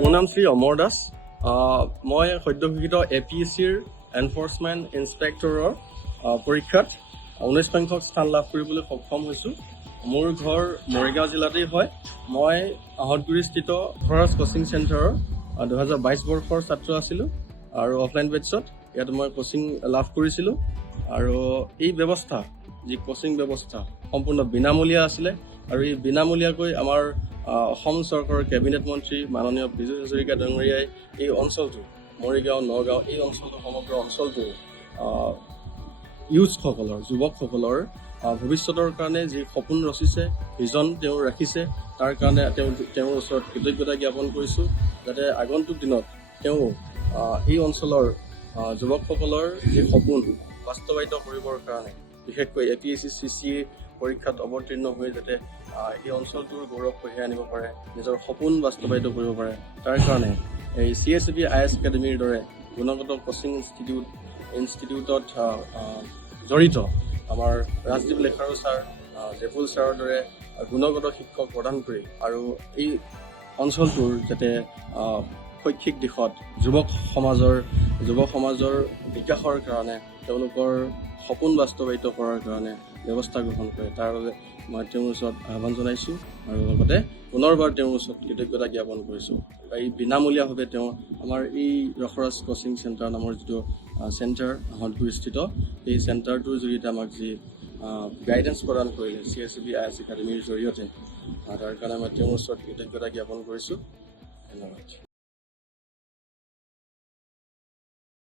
মোৰ নাম শ্ৰী অমৰ দাস। মই সদ্যঘোষিত APSCৰ এনফৰ্চমেণ্ট ইনস্পেক্টৰৰ পৰীক্ষাত 19 সংখ্যক স্থান লাভ কৰিবলৈ সক্ষম হৈছোঁ। মোৰ ঘৰ মৰিগাঁও জিলাতেই হয়। মই আহতগুৰিস্থিত ফৰাজ কোচিং চেণ্টাৰৰ 2022 বৰ্ষৰ ছাত্ৰ আছিলোঁ আৰু অফলাইন বেটছত ইয়াত মই কোচিং লাভ কৰিছিলোঁ। আৰু এই ব্যৱস্থা, যি কোচিং ব্যৱস্থা সম্পূৰ্ণ বিনামূলীয়া আছিলে আৰু এই বিনামূলীয়াকৈ আমাৰ অসম চৰকাৰৰ কেবিনেট মন্ত্ৰী মাননীয় বিজু হাজৰিকা ডাঙৰীয়াই এই অঞ্চলটো, মৰিগাঁও, নগাঁও, এই অঞ্চলটো, সমগ্ৰ অঞ্চলটো ইউথসকলৰ, যুৱকসকলৰ ভৱিষ্যতৰ কাৰণে যি সপোন ৰচিছে, ভিজন তেওঁ ৰাখিছে, তাৰ কাৰণে তেওঁৰ ওচৰত কৃতজ্ঞতা জ্ঞাপন কৰিছোঁ, যাতে আগন্তুক দিনত তেওঁ এই অঞ্চলৰ যুৱকসকলৰ যি সপোন বাস্তৱায়িত কৰিবৰ কাৰণে, বিশেষকৈ APSC CC পৰীক্ষাত অৱতীৰ্ণ হৈ যাতে এই অঞ্চলটোৰ গৌৰৱ কঢ়িয়াই আনিব পাৰে, নিজৰ সপোন বাস্তৱায়িত কৰিব পাৰে, তাৰ কাৰণে এই CSAP IS একাডেমীৰ দৰে গুণগত কোচিং ইনষ্টিটিউটত জড়িত আমাৰ ৰাজদীপ লেখাৰু ছাৰ, জেপুল ছাৰৰ দৰে গুণগত শিক্ষক প্ৰদান কৰি আৰু এই অঞ্চলটোৰ যাতে শৈক্ষিক দিশত যুৱ সমাজৰ বিকাশৰ কাৰণে, তেওঁলোকৰ সপোন বাস্তৱায়িত কৰাৰ কাৰণে ব্যৱস্থা গ্ৰহণ কৰে, তাৰ বাবে মই তেওঁৰ ওচৰত আহ্বান জনাইছোঁ আৰু লগতে পুনৰবাৰ তেওঁৰ ওচৰত কৃতজ্ঞতা জ্ঞাপন কৰিছোঁ। এই বিনামূলীয়াভাৱে তেওঁ আমাৰ এই ৰসৰাজ কোচিং চেণ্টাৰ নামৰ যিটো চেণ্টাৰ আহতগুৰিস্থিত, এই চেণ্টাৰটোৰ জৰিয়তে আমাক যি গাইডেঞ্চ প্ৰদান কৰিলে CSAP IS একাডেমীৰ জৰিয়তে, তাৰ কাৰণে মই তেওঁৰ ওচৰত কৃতজ্ঞতা জ্ঞাপন কৰিছোঁ। ধন্যবাদ।